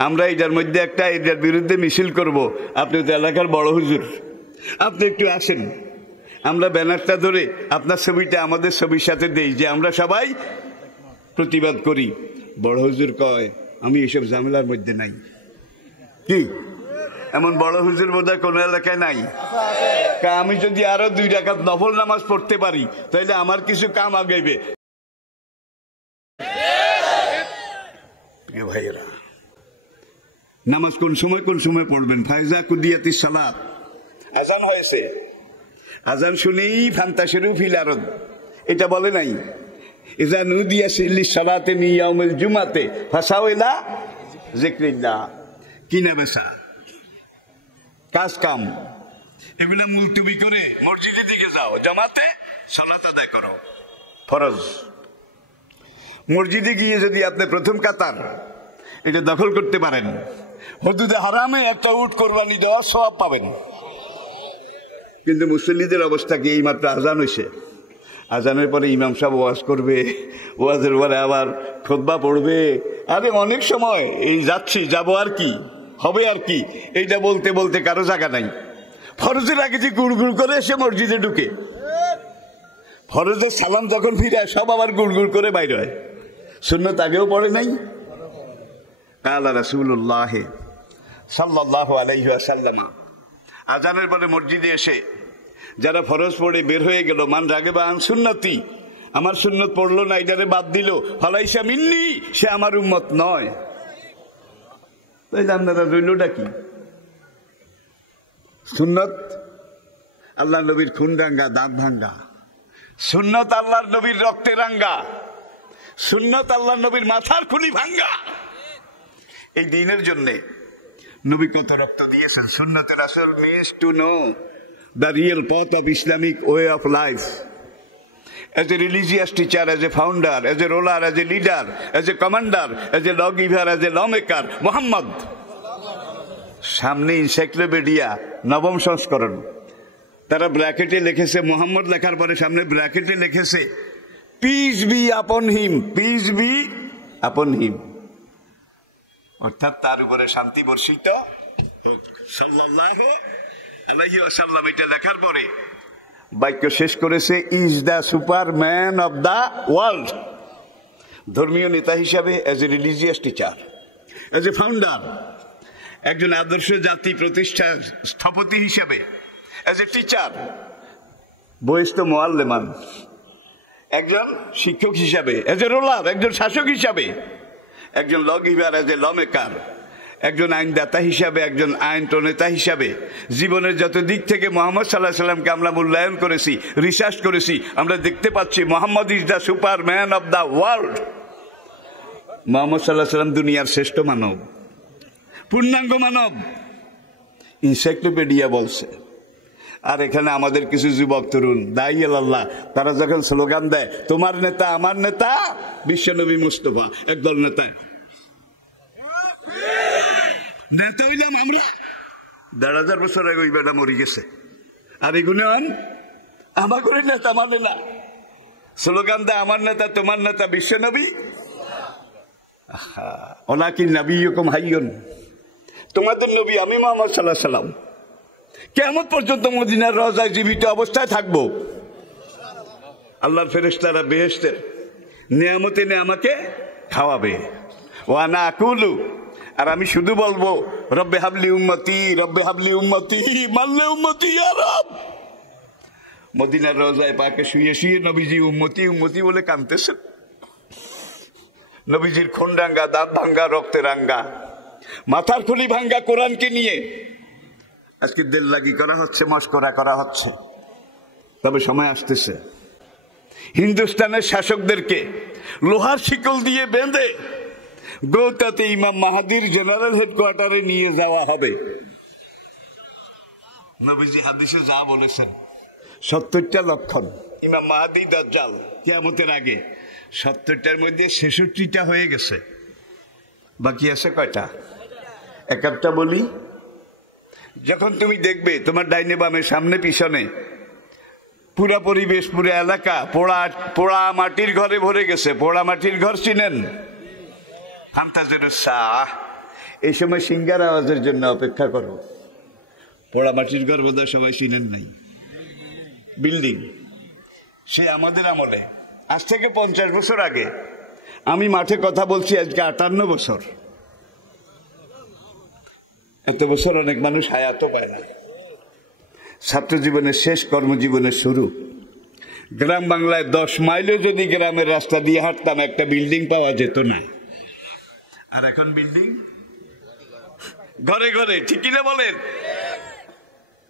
আমরা এটার মধ্যে একটা এটার বিরুদ্ধে মিছিল করব। আপনি তো এলাকার বড় হুজুর, আপনি একটু আসেন, আমরা ব্যানারটা ধরে আপনার ছবিটা আমাদের ছবির সাথে দেই যে আমরা সবাই প্রতিবাদ করি। বড় হুজুর কয় আমি এসব ঝামেলার মধ্যে নাই। কি এমন বড় হুজুর বোধহয় কোন এলাকায় নাই? আমি যদি আরো 2 রাকাত নফল নামাজ পড়তে পারি তাহলে আমার কিছু কাম আগাইবে। ভাইয়েরা, নামাজ কোন সময় পড়বেন? ফায়জা কুদিয়াতিস সালাত, আজান হয়েছে, আজান শুনেই ফান্তাশিরু ফিল আরদ, এটা বলে নাই? ইজা নুদিয়া লিস সালাতি মিন ইয়াউমিল জুমাতে ফাসাউ ইলা যিকরিল্লাহ। কিনা বেচা, কাজ কাম, এগুলা মুলতবি করে মসজিদের দিকে যাও, জামাতে সালাত আদায় করো, ফরজ। মসজিদে গিয়ে যদি আপনি প্রথম কাতার এটা দখল করতে পারেন, হুদুদে হারামে একটা উট কোরবানি দেওয়ার সওয়াব পাবেন। কিন্তু মুসল্লিদের অবস্থা কি? এই মাত্র আজান হয়েছে, আজানের পরে ইমাম সাহেব ওয়াজ করবে, ওয়াজের পরে আবার খুতবা পড়বে। আরে অনেক সময় এই যাচ্ছি, যাবো আর কি হবে আর কি, এইটা বলতে বলতে কারো জায়গা নাই। ফরজের আগে যে গুড়গুড় করে এসে মসজিদে ঢুকে, ফরজের সালাম যখন ফিরায় সব আবার গুড়গুড় করে বাইর হয়। সুন্নত আগেও পড়ে নাই। কালা রাসূলুল্লাহ সাল্লাল্লাহু আলাইহি ওয়াসাল্লাম, আজানের পরে মসজিদে এসে যারা ফরজ পড়ে বের হয়ে গেল, মান রাগিবা আন সুন্নতি, আমার সুন্নত পড়লো না, এটারে বাদ দিল, ফালাইসা মিন্নি, সে আমার উম্মত নয়। তাইলে আপনারা রইলটা কি? সুন্নত আল্লাহ নবীর খুন রাঙ্গা, দাঁত ভাঙ্গা। সুন্নত আল্লাহর নবীর রক্তে রাঙ্গা। সুন্নত আল্লাহর নবীর মাথার খুলি ভাঙ্গা। এই দিনের জন্য নবী কত রক্ত দিয়েছেন। সুন্নতের আসল means to know the real path of Islamic way of life. As a religious teacher, as a founder, as a ruler, as a leader, as a commander, as a lawgiver, as a lawmaker, Muhammad. সামনে encyclopedia নবম সংস্করণ, তারা ব্র্যাকেটে লিখেছে, মোহাম্মদ লেখার পরে সামনে ব্র্যাকেটে লিখেছে পিস বি আপন হিম, পিস বি আপন হিম, অর্থাৎ তার উপরে শান্তি বর্ষিত হোক, সাল্লাল্লাহু আলাইহি ওয়াসাল্লাম। এটা লেখার পরে বাক্য শেষ করেছে, is the Superman of the world. ধর্মীয় নেতা হিসাবে, as a religious teacher, as a founder, একজন আদর্শ জাতি প্রতিষ্ঠা স্থপতি হিসাবে, এজ এ টিচার, বয়স্ত মুআল্লিমান, একজন শিক্ষক হিসাবে, এজ এ রুলার, একজন শাসক হিসাবে, একজন লগিভার, এজ এ লমেকার, একজন আইনদাতা হিসাবে, একজন আইন প্রণেতা হিসাবে, জীবনের যত দিক থেকে মোহাম্মদ সাল্লাল্লাহু আলাইহি সাল্লামকে আমরা মূল্যায়ন করেছি, রিসার্চ করেছি, আমরা দেখতে পাচ্ছি Mohammad is the Superman of the world. Mohammad সাল্লাল্লাহু আলাইহি সাল্লাম দুনিয়ার শ্রেষ্ঠ মানব, পূর্ণাঙ্গ মানব, এনসাইক্লোপিডিয়া বলছে। আর এখানে আমাদের কিছু যুবক তরুণ দাঈ আল্লাহ, তারা যখন স্লোগান দেয় তোমার নেতা আমার নেতা, বিশ্বনবী মুস্তাফা, একদল নেতা, নেতা হইলাম আমরা। ১,৫০০ বছর আগে ওই বেটা মরে গেছে, আর এগুলো আমার করে নেতা মানে না, স্লোগান দেয় আমার নেতা তোমার নেতা বিশ্বনবী। ওলাকিন নাবিয়্যুকুম হাইয়ুন, তোমাদের নবী আমি মুহাম্মদ সাল্লাল্লাহু আলাইহি সাল্লাম কিয়ামত পর্যন্ত মদিনার রওজায় জীবিত অবস্থায় থাকবো। আল্লাহর ফেরেশতারা বেহেশতের নিয়ামতে আমাকে খাওয়াবে। ওয়া আনা আকুলু, আর আমি শুধু বলবো রব্বে হাবলি উম্মতি, রব্বে হাবলি উম্মতি, মাল্লে উম্মতি ইয়া রব। মদিনার রওজায় পাকে শুয়ে শুয়ে নবীজি উম্মতি উম্মতি বলে কাঁদতেছেন। নবীজির খুন রাঙ্গা, দাঁত ভাঙ্গা, রক্তে রাঙ্গা, মাথার খুলি ভাঙ্গা কোরআনকে নিয়ে আজকে দেল্লাগি করা হচ্ছে, মস্করা করা হচ্ছে। তবে সময় আসতেছে হিন্দুস্তানের শাসকদেরকে লোহার শিকল দিয়ে বেঁধে গৌতাতে ইমাম মাহাদির জেনারেল হেডকোয়ার্টারে নিয়ে যাওয়া হবে। নবীজি হাদিসে যা বলেছেন ৭০টা লক্ষণ ইমাম মাহাদি দাজ্জাল কিয়ামতের আগে, ৭০টার মধ্যে ৬৬টা হয়ে গেছে, বাকি আছে কয়টা? এক একটা বলি। যখন তুমি দেখবে তোমার ডাইনে বামে সামনে পিছনে পুরা পরিবেশ, পুরা এলাকা পোড়া পোড়া মাটির ঘরে ভরে গেছে। পোড়া মাটির ঘর চিনেন? এই সময় সিঙ্গার আওয়াজের জন্য অপেক্ষা করো। পোড়ামাটির ঘর বোধহয় সবাই চিনেন নাই, বিল্ডিং। সে আমাদের আমলে, আজ থেকে 50 বছর আগে। আমি মাঠে কথা বলছি, আজকে 58 বছর। এত বছর অনেক মানুষ হায়াতও পায় না। ছাত্র জীবনের শেষ, কর্মজীবনের শুরু। গ্রাম বাংলায় 10 মাইলও যদি গ্রামের রাস্তা দিয়ে হাঁটতাম, একটা বিল্ডিং পাওয়া যেত না। আর এখন বিল্ডিং ঘরে ঘরে, ঠিক কিনা বলেন?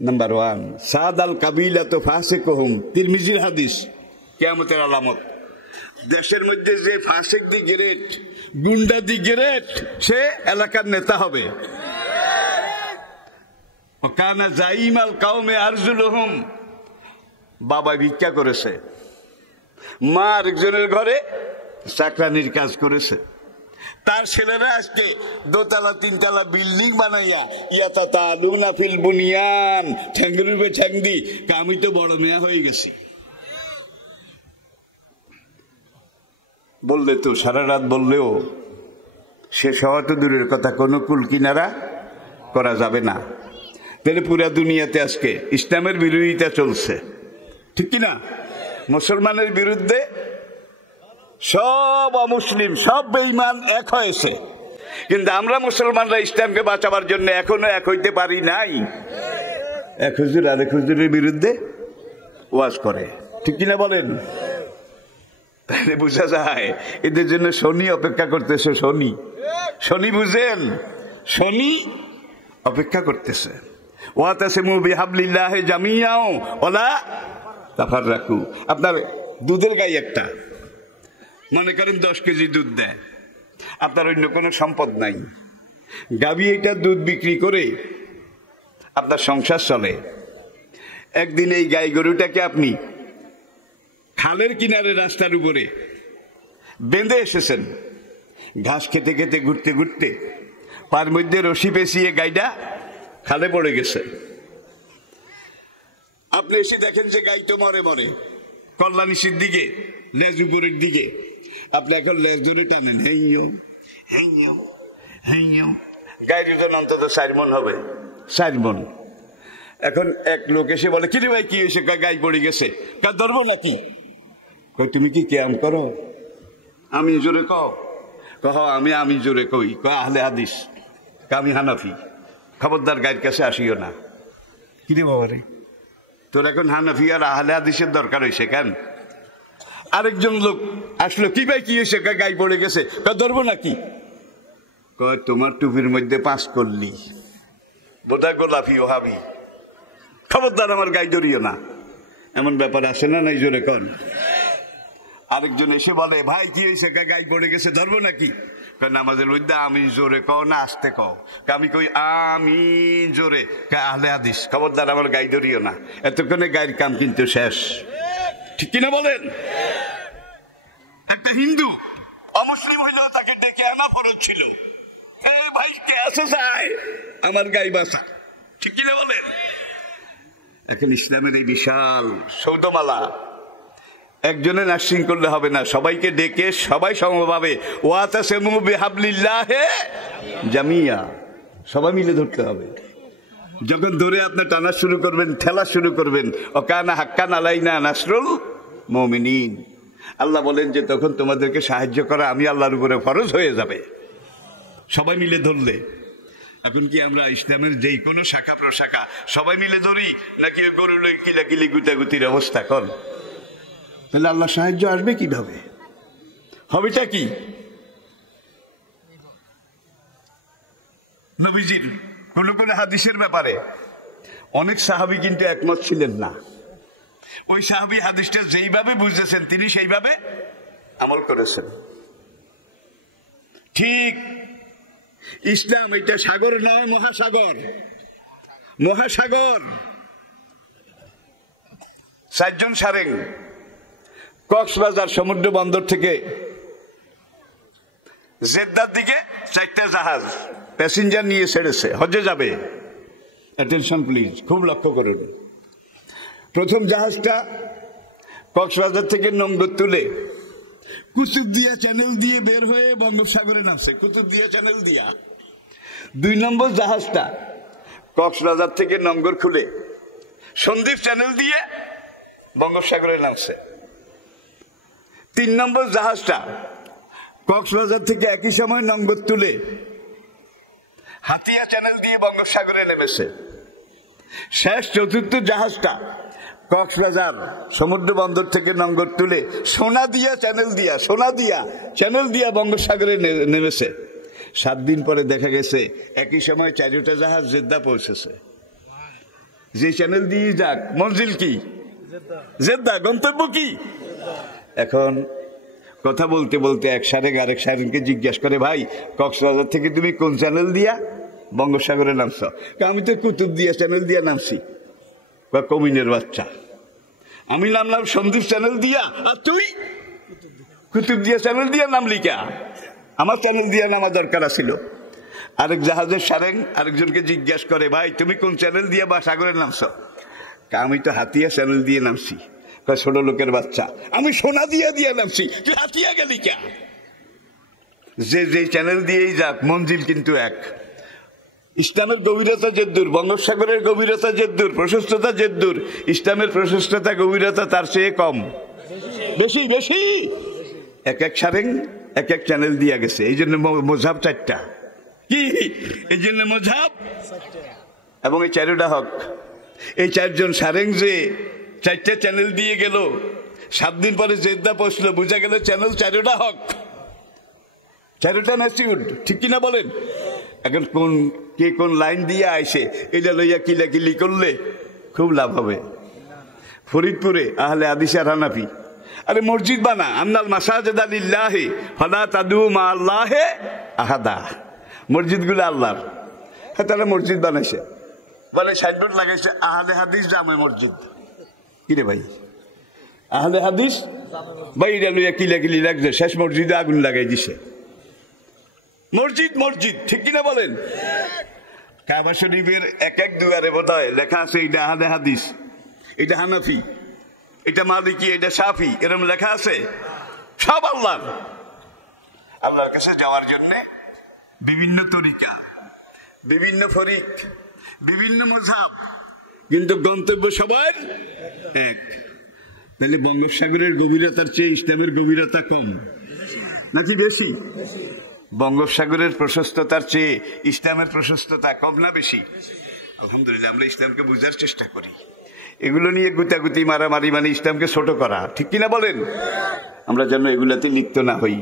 নাম্বার 1, সাদ আল কাবিলা তো ফাসিকুহুম, তিরমিজির হাদিস, কিয়ামতের আলামত। দেশের মধ্যে যে ফাসিক দি গ্রেট, গুন্ডা দি গ্রেট, সে এলাকার নেতা হবে। কানা জাইমাল কাউমে আরজুলুহুম, বাবা ভিক্ষা করেছে, মা আরেকজনের ঘরে চাকরানির কাজ করেছে, তার ছেলেরা আজকে 2তলা 3তলা বিল্ডিং বানাইয়া ইয়াতাতালুনা ফিল বুনিয়ান, ঠ্যাংরুবে ঠ্যাংদি, আমি তো বড় মেয়া হয়ে গেছি বললে তো সারা রাত বললেও শেষ হওয়া তো দূরের কথা, কোনো কুল কিনারা করা যাবে না। তাহলে পুরা দুনিয়াতে আজকে ইসলামের বিরোধিতা চলছে, ঠিক কিনা? মুসলমানের বিরুদ্ধে সব অমুসলিম, সব বেঈমান এক হয়েছে, কিন্তু আমরা মুসলমানরা ইসলামকে বাঁচাবার জন্য এখনো এক হইতে পারি নাই। এক হুজুর আরেক হুজুরের বিরুদ্ধে ওয়াজ করে, ঠিক কিনা বলেন? তাহলে বোঝা যায় এদের জন্য শনি অপেক্ষা করতেছে। শনি, শনি বুঝেন? শনি অপেক্ষা করতেছে। ওয়াতাসিমু বিহাবলিল্লাহি জামিআ ওয়ালা তাফাররাকু। আপনার দুধের গাই একটা, মনে করেন 10 কেজি দুধ দেয়, আপনার অন্য কোনো সম্পদ নাই, গাভী এটা দুধ বিক্রি করে আপনার সংসার চলে। একদিন এই গাই গরুটাকে আপনি খালের কিনারে রাস্তার উপরে বেঁধে এসেছেন, ঘাস খেতে খেতে ঘুরতে ঘুরতে পার মধ্যে রশি পেঁচিয়ে গাইটা খালে পড়ে গেছে। আপনি এসে দেখেন যে গাই তো মরে মরে, কল্যাণীশির দিকে, লেজ উপরের দিকে। আপনি এখন লেজ ধরে টানেন, গায়ের ওজন অন্তত 4 মণ হবে, 4 মণ। এখন এক লোক এসে বলে, কিরে ভাই কি হয়েছে? গাই পড়ে গেছে। ধরবো নাকি? তুমি কি ক্যাম করো? আমি জোরে কও। আমি জোরে কই। আহলে হাদিস, আমি হানাফি, খবরদার গায়ের কাছে আসিও না। কিরে বাবা রে, তোর এখন হানাফি আর আহলে হাদিসের দরকার হয়েছে কেন? আরেকজন লোক আসলো, কি ভাই কি হয়েছে? গাই পড়ে গেছে। ধরবো নাকি? তোমার টুপির মধ্যে 5 কল্লি, বোধহয় গোলাপি ওহাবি, খবরদার আমার গাই ধরিও না। এমন ব্যাপার আছে না নাই? জোরে কন। আরেকজন এসে বলে, ভাই কি হয়েছে? গাই পড়ে গেছে, ধরবো নাকি? নামাজের মধ্যে আমি জোরে কও না আস্তে কও? আমি কই আমি জোরে। আহলে হাদিস, খবরদার আমার গাই ধরিও না। এতক্ষণে গায়ের কাম কিন্তু শেষ, ঠিক কিনা বলেন? একটা হিন্দু অমুসলিম হইলেও তাকে ডেকে আনা ফরজ ছিল। ভাই কে আছে যায় আমার গাই বাসা, ঠিক কিনা বলেন? এখন ইসলামের এই বিশাল সৌদমালা একজনে নার্সিং করলে হবে না, সবাইকে ডেকে সবাই সমভাবে ওয়াতাসিমু বিহাবলিল্লাহি জামিআ, সবাই মিলে ধরতে হবে। যখন ধরে আপনি টানা শুরু করবেন, ঠেলা শুরু করবেন, ওয়াকানা হাক্কান আলাইনা নাসরুল মুমিনিন, আল্লাহ বলেন যে তখন তোমাদেরকে সাহায্য করা আমি আল্লাহর উপরে ফরজ হয়ে যাবে, সবাই মিলে ধরলে। এখন কি আমরা ইসলামের যেই কোনো শাখা প্রশাখা সবাই মিলে ধরি, নাকি গরু কিলাকিলি গুতাগুতির অবস্থা কর? তাহলে আল্লাহ সাহায্য আসবে কিভাবে? হবেটা কি? নবীজির কোন কোন হাদিসের ব্যাপারে অনেক সাহাবী কিন্তু একমত ছিলেন না। ওই সাহাবী হাদিসটা যেইভাবে বুঝেছেন তিনি সেইভাবে আমল করেছেন। ঠিক ইসলাম এটা সাগর নয়, মহাসাগর। মহাসাগর। 4 জন সারেং কক্সবাজার সমুদ্র বন্দর থেকে জেদ্দার দিকে 4টা জাহাজ প্যাসেঞ্জার নিয়ে ছেড়েছে, হজে যাবে। অ্যাটেনশন প্লিজ, খুব লক্ষ্য করুন। প্রথম জাহাজটা কক্সবাজার থেকে নোংর তুলে কুতুবদিয়া চ্যানেল দিয়ে বের হয়ে বঙ্গোপসাগরে নামছে। কুতুবদিয়া চ্যানেল দিয়া 2 নম্বর জাহাজটা কক্সবাজার থেকে নঙ্গর খুলে সন্দ্বীপ চ্যানেল দিয়ে বঙ্গোপসাগরে নামছে। 3 নম্বর জাহাজটা কক্সবাজার থেকে একই সময় নঙ্গর তুলে হাতিয়া চ্যানেল দিয়ে বঙ্গোপসাগরে নেমেছে। শেষ 4র্থ জাহাজটা কক্সবাজার সমুদ্র বন্দর থেকে নঙ্গর তুলে সোনাদিয়া চ্যানেল দিয়া বঙ্গোপসাগরে নেমেছে। 7 দিন পরে দেখা গেছে একই সময় 4টা জাহাজ জেদ্দা পৌঁছেছে। যে চ্যানেল দিয়ে যাক মঞ্জিল কি? জেদ্দা। গন্তব্য কি? এখন কথা বলতে বলতে এক সারেক আরেক সারেনকে জিজ্ঞাসা করে, ভাই কক্সবাজার থেকে তুমি কোন চ্যানেল দিয়া বঙ্গোপসাগরে নামছ? আমি তো কুতুবদিয়া চ্যানেল দিয়া নামছি। কমিনের বাচ্চা, আমি নামলাম সন্দ্বীপ চ্যানেল দিয়া, আর তুই কুতুবদিয়া চ্যানেল দিয়া নামলি কে? আমার চ্যানেল দিয়া নামা দরকার ছিল। আরেক জাহাজের সারেং আরেকজনকে জিজ্ঞাসা করে, ভাই তুমি কোন চ্যানেল দিয়া বা সাগরে নামছ? আমি তো হাতিয়া চ্যানেল দিয়ে নামছি। ছোট লোকের বাচ্চা, আমি সোনা দিয়া নামছি, তুই হাতিয়া গেলি কে? যে চ্যানেল দিয়েই যাক মঞ্জিল কিন্তু এক। ইসলামের গভীরতা যেদূর, বঙ্গোপসাগরের গভীরতা যেদূর, প্রশস্ততা যেদূর, ইসলামের প্রশস্ততা গভীরতা তার চেয়ে কম, বেশি। এক সারেং এক চ্যানেল দিয়া গেছে। এই জন্য মজহাব 4টা। কি এই জন্য মজহাব? এবং এই 4টা হক। এই 4 জন সারেং যে 4টা চ্যানেল দিয়ে গেল, 7 দিন পরে জেদ্দা পৌঁছলো, বোঝা গেল চ্যানেল 4টা হক, 4টা ন্যাচিউড। ঠিক কিনা বলেন? এখন কোন লাইন দিয়ে আইসে এটা লইয়া কিলাকিলি করলে খুব লাভ হবে। ফরিদপুরে আহলে হাদিস আর হানাফি, আরে মসজিদ বানা, আন্নাল মাসাজিদা লিল্লাহি ফালা তাদউ মা আল্লাহি আহাদা। মসজিদগুলো আল্লাহর। তারা মসজিদ বানাইছে, বলে সাইনবোর্ড লাগাইছে আহলে হাদিস জামে মসজিদ। কিরে ভাই, আহলে হাদিস ভাই এটা লইয়া কিলাকিলি লাগছে, শেষ মসজিদে আগুন লাগাই দিছে। মসজিদ, ঠিক কিনা বলেন? কাবা শরীফের এক দুয়ারে বোধহয় লেখা আছে এটা আহলে হাদিস, এটা হানাফি, এটা মালিকি, এটা শাফি, এরকম লেখা আছে। সব আল্লাহর কাছে যাওয়ার জন্য বিভিন্ন তরিকা, বিভিন্ন ফরিক, বিভিন্ন মজহাব, কিন্তু গন্তব্য সবার এক। তাহলে বঙ্গোপসাগরের গভীরতার চেয়ে ইসলামের গভীরতা কম নাকি বেশি? বঙ্গোপসাগরের প্রশস্ততার চেয়ে ইসলামের প্রশস্ততা কম না বেশি? আলহামদুলিল্লাহ, আমরা ইসলামকে বুঝার চেষ্টা করি। এগুলো নিয়ে গুতাগুতি মারামারি মানে ইসলামকে ছোট করা। ঠিক কিনা বলেন? আমরা যেন এগুলাতে লিপ্ত না হই।